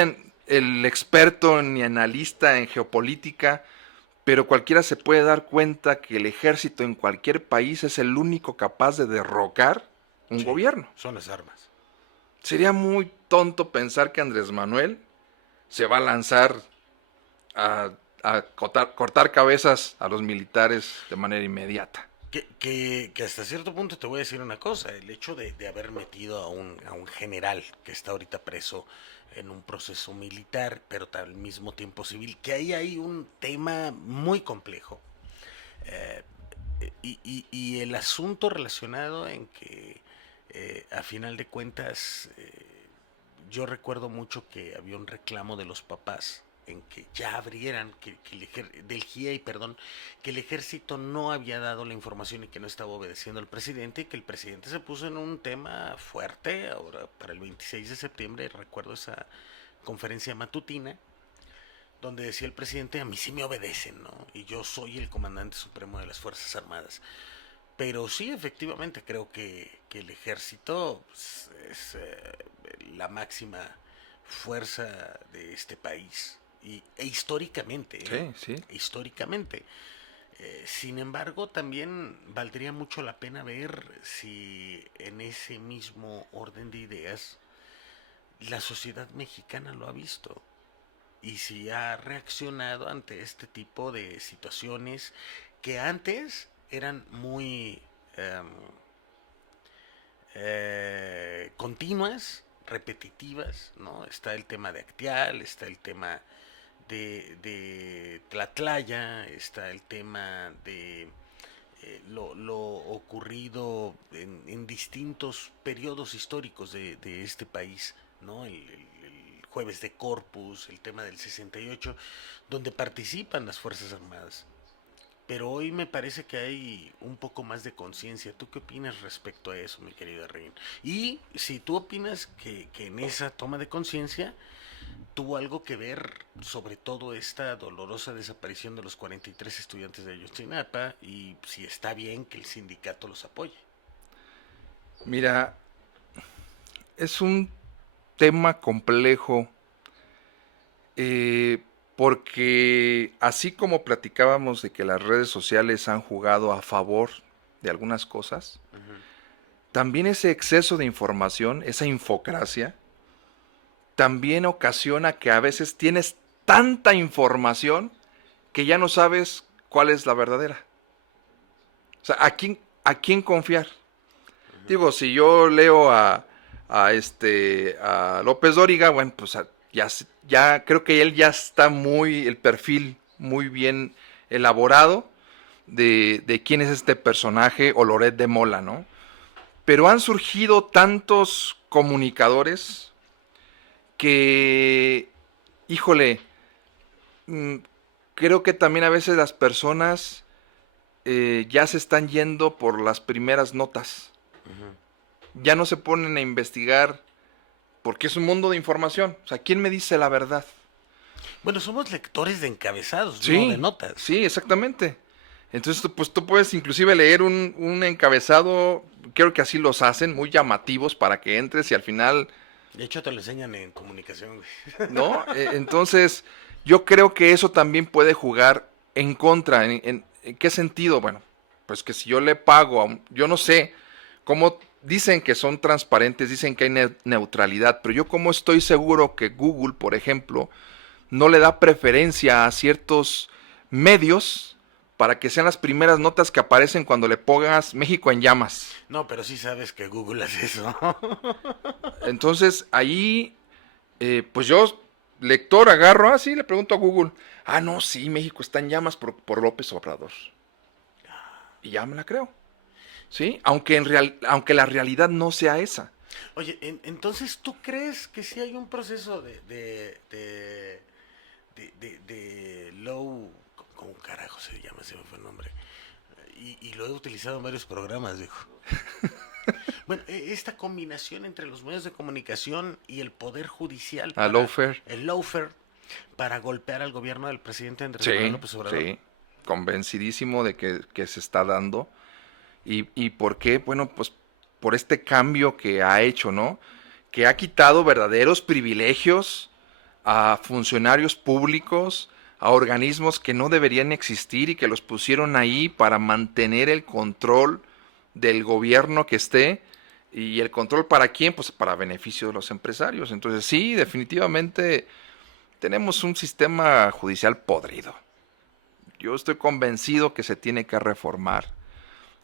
el experto ni analista en geopolítica, pero cualquiera se puede dar cuenta que el ejército en cualquier país es el único capaz de derrocar un Sí, gobierno. son las armas. Sería muy tonto pensar que Andrés Manuel se va a lanzar a, cortar cabezas a los militares de manera inmediata. Que hasta cierto punto te voy a decir una cosa, el hecho de haber metido a un general que está ahorita preso en un proceso militar, pero al mismo tiempo civil, que ahí hay un tema muy complejo. Eh, y el asunto relacionado en que a final de cuentas yo recuerdo mucho que había un reclamo de los papás en que ya abrieran, del GIEI, perdón, que el ejército no había dado la información y que no estaba obedeciendo al presidente, y que el presidente se puso en un tema fuerte ahora para el 26 de septiembre, recuerdo esa conferencia matutina, donde decía el presidente, a mí sí me obedecen, ¿no? Y yo soy el comandante supremo de las Fuerzas Armadas. Pero sí, efectivamente, creo que el ejército es la máxima fuerza de este país. E históricamente, Sí, sí. históricamente. Sin embargo, también valdría mucho la pena ver si en ese mismo orden de ideas la sociedad mexicana lo ha visto y si ha reaccionado ante este tipo de situaciones que antes eran muy um, continuas, repetitivas, ¿no? Está el tema de Acteal, está el tema de Tlatlaya, está el tema de lo ocurrido en distintos periodos históricos de este país, ¿no? El jueves de Corpus, el tema del 68, donde participan las Fuerzas Armadas. Pero hoy me parece que hay un poco más de conciencia. ¿Tú qué opinas respecto a eso, mi querida Rein? Y si tú opinas que en esa toma de conciencia tuvo algo que ver sobre todo esta dolorosa desaparición de los 43 estudiantes de Ayotzinapa y si está bien que el sindicato los apoye. Mira, es un tema complejo porque así como platicábamos de que las redes sociales han jugado a favor de algunas cosas, también ese exceso de información, esa infocracia, también ocasiona que a veces tienes tanta información que ya no sabes cuál es la verdadera. O sea, ¿a quién confiar? Digo, si yo leo a López Dóriga, bueno, pues ya creo que él ya está el perfil muy bien elaborado de quién es este personaje o Loret de Mola, ¿no? Pero han surgido tantos comunicadores que, híjole, creo que también a veces las personas ya se están yendo por las primeras notas. Ya no se ponen a investigar porque es un mundo de información. O sea, ¿quién me dice la verdad? Bueno, somos lectores de encabezados, no de Sí, notas. sí, exactamente. Entonces, pues tú puedes inclusive leer un encabezado, creo que así los hacen, muy llamativos para que entres y al final, De hecho, te lo enseñan en comunicación. ¿no? Entonces, yo creo que eso también puede jugar en contra. ¿En qué sentido? Bueno, pues que si yo le pago yo no sé cómo dicen que son transparentes, dicen que hay neutralidad, pero yo cómo estoy seguro que Google, por ejemplo, no le da preferencia a ciertos medios para que sean las primeras notas que aparecen cuando le pongas México en llamas. No, pero sí sabes que Google hace eso. Entonces ahí, pues yo, lector, agarro, sí, le pregunto a Google, no, sí, México está en llamas por López Obrador. Y ya me la creo, ¿sí? Aunque la realidad no sea esa. Oye, entonces, ¿tú crees que sí hay un proceso de low, ¿cómo carajo se llama? Se me fue el nombre. Y lo he utilizado en varios programas, dijo. Bueno, esta combinación entre los medios de comunicación y el poder judicial A lawfare. el lawfare para golpear al gobierno del presidente Andrés Manuel Sí, López Obrador. sí, convencidísimo de que se está dando. ¿Y por qué? Bueno, pues por este cambio que ha hecho, ¿no? Que ha quitado verdaderos privilegios a funcionarios públicos, a organismos que no deberían existir y que los pusieron ahí para mantener el control del gobierno que esté. ¿Y el control para quién? Pues para beneficio de los empresarios. Entonces sí, definitivamente tenemos un sistema judicial podrido. Yo estoy convencido que se tiene que reformar.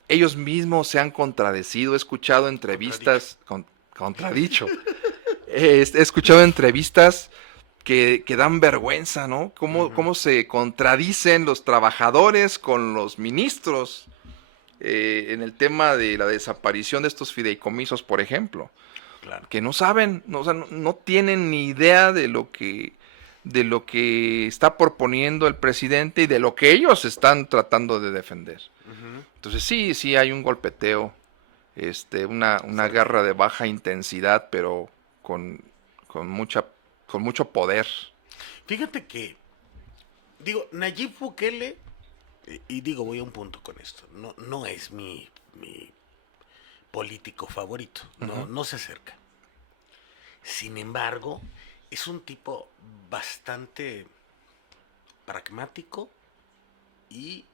Ellos mismos se han contradecido, he escuchado entrevistas, contradicho, he escuchado entrevistas que dan vergüenza, ¿no? Cómo se contradicen los trabajadores con los ministros en el tema de la desaparición de estos fideicomisos, por ejemplo. Claro. que no saben, no, o sea, no tienen ni idea de lo que está proponiendo el presidente y de lo que ellos están tratando de defender. Ujú. Entonces sí hay un golpeteo, una Fuerte. guerra de baja intensidad, pero con, con mucha, con mucho poder. Fíjate que, digo, Nayib Bukele, y digo, voy a un punto con esto, no es mi político favorito, Ujú. no se acerca. Sin embargo, es un tipo bastante pragmático y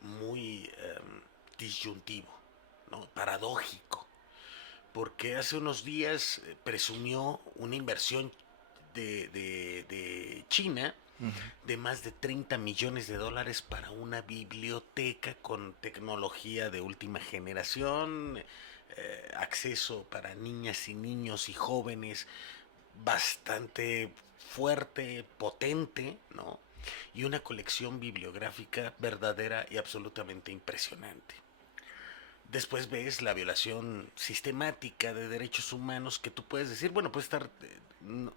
muy disyuntivo, ¿no? Paradójico, porque hace unos días presumió una inversión de China Ujú. de más de 30 millones de dólares para una biblioteca con tecnología de última generación, acceso para niñas y niños y jóvenes bastante fuerte, potente, ¿no? Y una colección bibliográfica verdadera y absolutamente impresionante. Después ves la violación sistemática de derechos humanos que tú puedes decir, bueno, puede estar,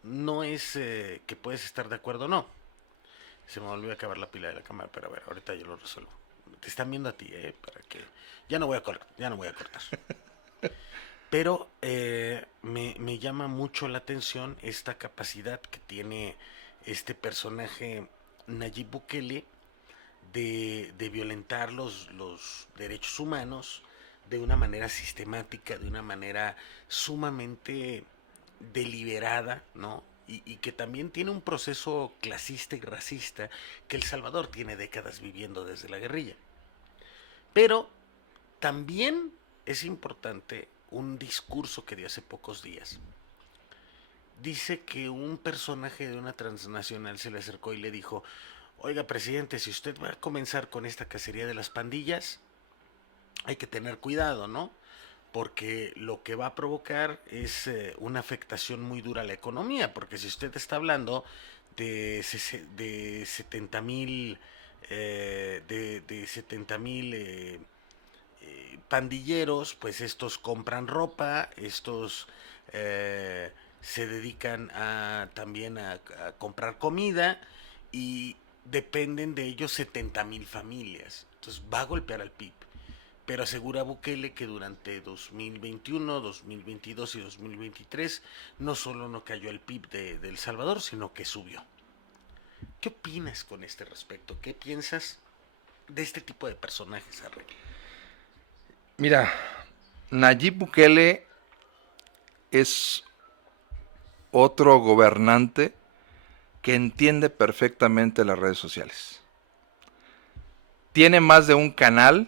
no es que puedes estar de acuerdo o no. Se me volvió a acabar la pila de la cámara, pero a ver, ahorita yo lo resuelvo. Te están viendo a ti, para que ya no voy a cortar. Pero me llama mucho la atención esta capacidad que tiene este personaje Nayib Bukele de violentar los derechos humanos de una manera sistemática, de una manera sumamente deliberada, ¿no? Y que también tiene un proceso clasista y racista que El Salvador tiene décadas viviendo desde la guerrilla. Pero también es importante un discurso que dio hace pocos días. Dice que un personaje de una transnacional se le acercó y le dijo, oiga presidente, si usted va a comenzar con esta cacería de las pandillas, hay que tener cuidado, ¿no? Porque lo que va a provocar es una afectación muy dura a la economía, porque si usted está hablando de 70 mil de 70 mil pandilleros, pues estos compran ropa, estos se dedican también a comprar comida y dependen de ellos 70 mil familias. Entonces va a golpear al PIB. Pero asegura Bukele que durante 2021, 2022 y 2023 no solo no cayó el PIB de El Salvador, sino que subió. ¿Qué opinas con este respecto? ¿Qué piensas de este tipo de personajes, Arre? Mira, Nayib Bukele es otro gobernante que entiende perfectamente las redes sociales. Tiene más de un canal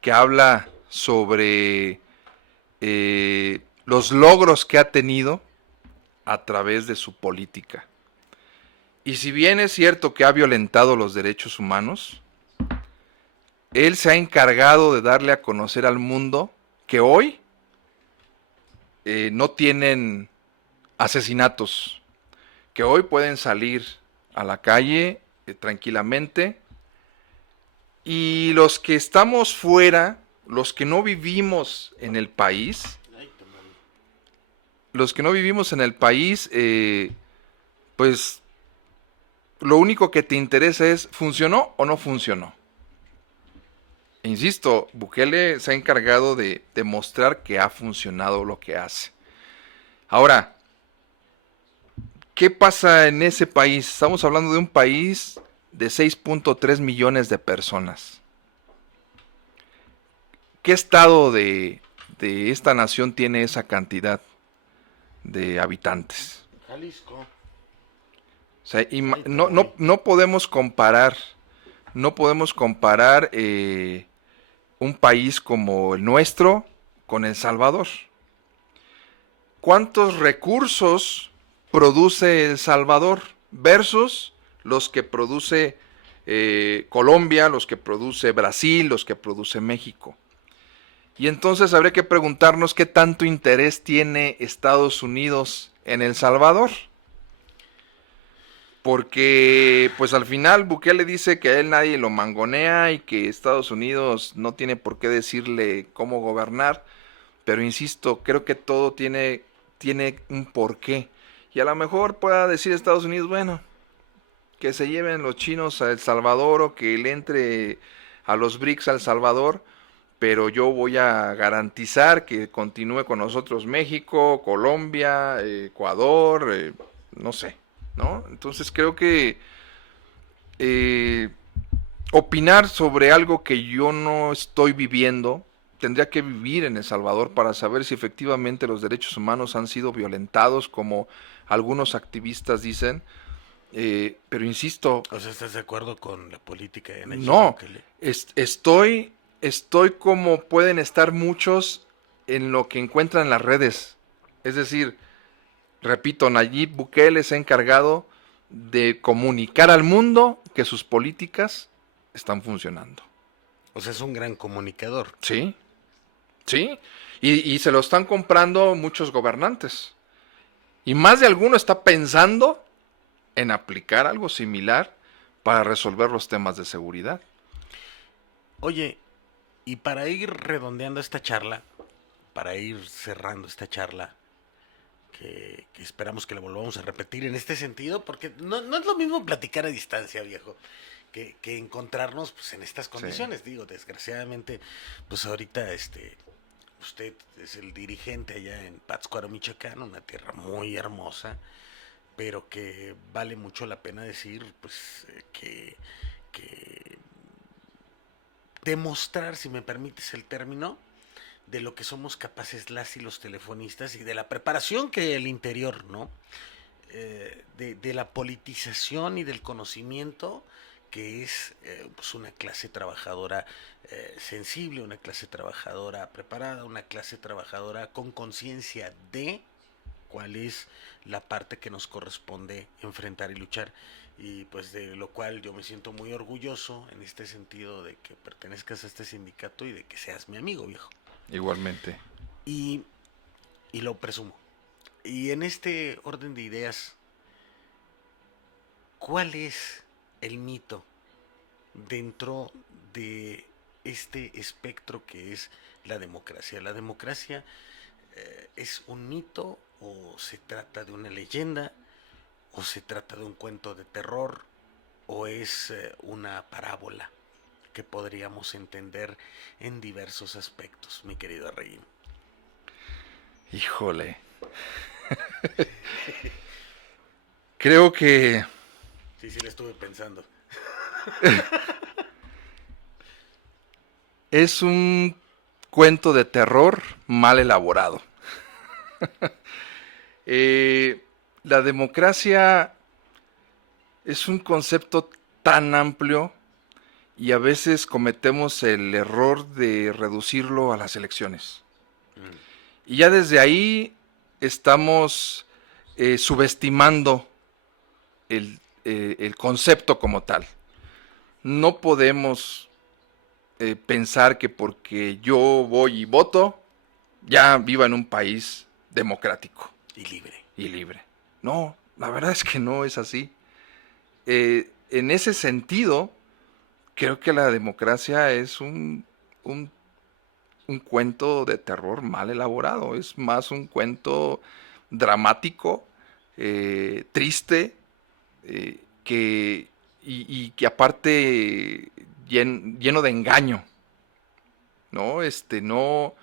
que habla sobre los logros que ha tenido a través de su política. Y si bien es cierto que ha violentado los derechos humanos, él se ha encargado de darle a conocer al mundo que hoy no tienen asesinatos, que hoy pueden salir a la calle tranquilamente, y los que estamos fuera, los que no vivimos en el país, los que no vivimos en el país, pues lo único que te interesa es, ¿funcionó o no funcionó? E insisto, Bukele se ha encargado de demostrar que ha funcionado lo que hace. Ahora, ¿qué pasa en ese país? Estamos hablando de un país de 6.3 millones de personas. ¿Qué estado de esta nación tiene esa cantidad de habitantes? Jalisco. O sea, Ay, no, caray. no podemos comparar, no podemos comparar un país como el nuestro con El Salvador. ¿Cuántos recursos produce El Salvador versus los que produce Colombia, los que produce Brasil, los que produce México? Y entonces habría que preguntarnos qué tanto interés tiene Estados Unidos en El Salvador. Porque pues al final Bukele dice que a él nadie lo mangonea y que Estados Unidos no tiene por qué decirle cómo gobernar. pero insisto, creo que todo tiene un porqué. Y a lo mejor pueda decir Estados Unidos, bueno, que se lleven los chinos a El Salvador o que le entre a los BRICS a El Salvador, pero yo voy a garantizar que continúe con nosotros México, Colombia, Ecuador, no sé, ¿no? Entonces creo que eh, opinar sobre algo que yo no estoy viviendo, tendría que vivir en El Salvador para saber si efectivamente los derechos humanos han sido violentados, como algunos activistas dicen. Pero insisto, O sea, ¿estás de acuerdo con la política de Nayib no, Bukele? estoy como pueden estar muchos en lo que encuentran en las redes. Es decir, repito, Nayib Bukele se ha encargado de comunicar al mundo que sus políticas están funcionando. O sea, es un gran comunicador. Sí, sí. Y se lo están comprando muchos gobernantes. Y más de alguno está pensando en aplicar algo similar para resolver los temas de seguridad. Oye, y para ir redondeando esta charla, para ir cerrando esta charla, que esperamos que la volvamos a repetir en este sentido, porque no es lo mismo platicar a distancia, viejo, que encontrarnos pues, en estas Sí. condiciones. Digo, desgraciadamente, pues ahorita usted es el dirigente allá en Pátzcuaro, Michoacán, una tierra muy hermosa, pero que vale mucho la pena decir, pues, que demostrar, si me permites el término, de lo que somos capaces las y los telefonistas y de la preparación que el interior, ¿no? De la politización y del conocimiento que es pues una clase trabajadora sensible, una clase trabajadora preparada, una clase trabajadora con conciencia de cuál es la parte que nos corresponde enfrentar y luchar. Y pues de lo cual yo me siento muy orgulloso en este sentido de que pertenezcas a este sindicato y de que seas mi amigo, viejo. Igualmente. Y, y lo presumo. Y en este orden de ideas, ¿cuál es el mito dentro de este espectro que es la democracia? ¿La democracia es un mito o se trata de una leyenda o se trata de un cuento de terror o es una parábola que podríamos entender en diversos aspectos, mi querido Rey? Híjole. Creo que Sí, sí, le estuve pensando. es un cuento de terror mal elaborado. La democracia es un concepto tan amplio y a veces cometemos el error de reducirlo a las elecciones. Y ya desde ahí estamos subestimando el concepto como tal. No podemos pensar que porque yo voy y voto, ya viva en un país democrático Y libre. y libre. No, la verdad es que no es así. En ese sentido, creo que la democracia es un cuento de terror mal elaborado. Es más un cuento dramático, triste, que, y que aparte lleno de engaño. ¿No? No.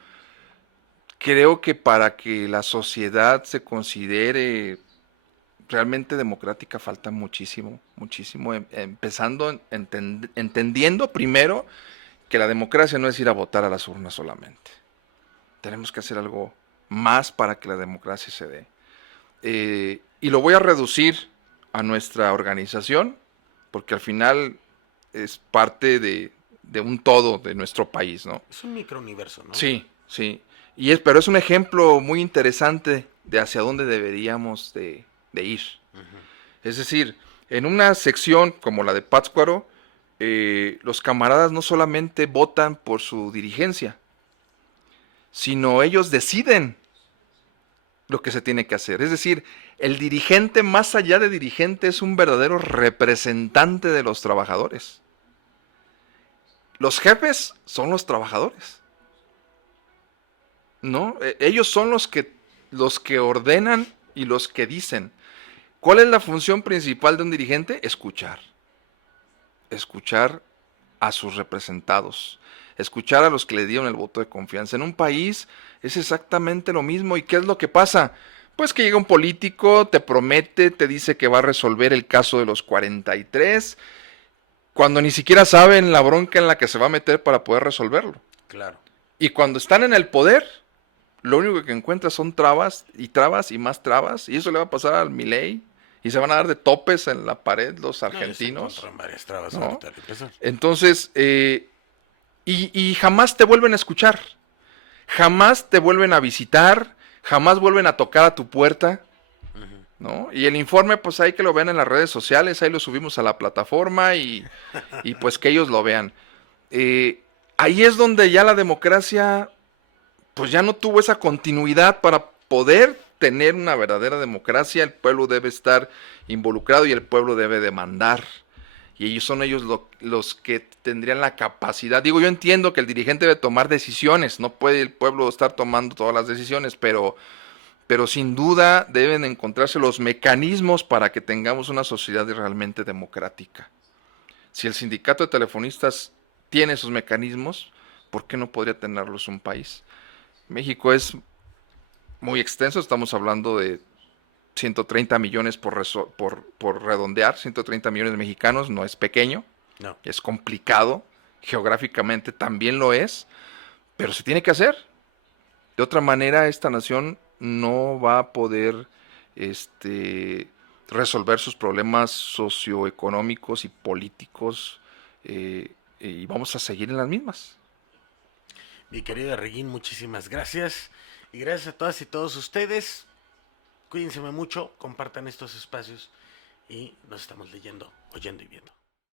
Creo que para que la sociedad se considere realmente democrática falta muchísimo, muchísimo. Empezando entendiendo primero que la democracia no es ir a votar a las urnas solamente. Tenemos que hacer algo más para que la democracia se dé. Y lo voy a reducir a nuestra organización, porque al final es parte de un todo de nuestro país, ¿no? Es un microuniverso, ¿no? Sí, sí. Pero es un ejemplo muy interesante de hacia dónde deberíamos de ir. Es decir, en una sección como la de Pátzcuaro, los camaradas no solamente votan por su dirigencia, sino ellos deciden lo que se tiene que hacer. Es decir, el dirigente, más allá de dirigente, es un verdadero representante de los trabajadores. Los jefes son los trabajadores. ¿no? Ellos son los que ordenan y los que dicen. ¿Cuál es la función principal de un dirigente? Escuchar. Escuchar a sus representados. Escuchar a los que le dieron el voto de confianza. En un país es exactamente lo mismo. ¿Y qué es lo que pasa? Pues que llega un político, te promete, te dice que va a resolver el caso de los 43, cuando ni siquiera saben la bronca en la que se va a meter para poder resolverlo. Claro. Y cuando están en el poder, lo único que encuentras son trabas y más trabas. Y eso le va a pasar al Milei. Y se van a dar de topes en la pared los No, ya se argentinos. encontraron varias trabas ¿No? ahorita al empezar. Entonces, y jamás te vuelven a escuchar. Jamás te vuelven a visitar. Jamás vuelven a tocar a tu puerta. ¿No? Y el informe, pues ahí que lo vean en las redes sociales, ahí lo subimos a la plataforma y pues que ellos lo vean. Ahí es donde ya la democracia, pues ya no tuvo esa continuidad para poder tener una verdadera democracia. El pueblo debe estar involucrado y el pueblo debe demandar. Y ellos son los que tendrían la capacidad. Digo, yo entiendo que el dirigente debe tomar decisiones, no puede el pueblo estar tomando todas las decisiones, pero sin duda deben encontrarse los mecanismos para que tengamos una sociedad realmente democrática. Si el sindicato de telefonistas tiene esos mecanismos, ¿por qué no podría tenerlos un país? México es muy extenso, estamos hablando de 130 millones por redondear, 130 millones de mexicanos, no es pequeño, No. es complicado, geográficamente también lo es, pero se tiene que hacer. De otra manera, esta nación no va a poder resolver sus problemas socioeconómicos y políticos y vamos a seguir en las mismas. Mi querido Reguín, muchísimas gracias. Y gracias a todas y todos ustedes. Cuídense mucho, compartan estos espacios y nos estamos leyendo, oyendo y viendo.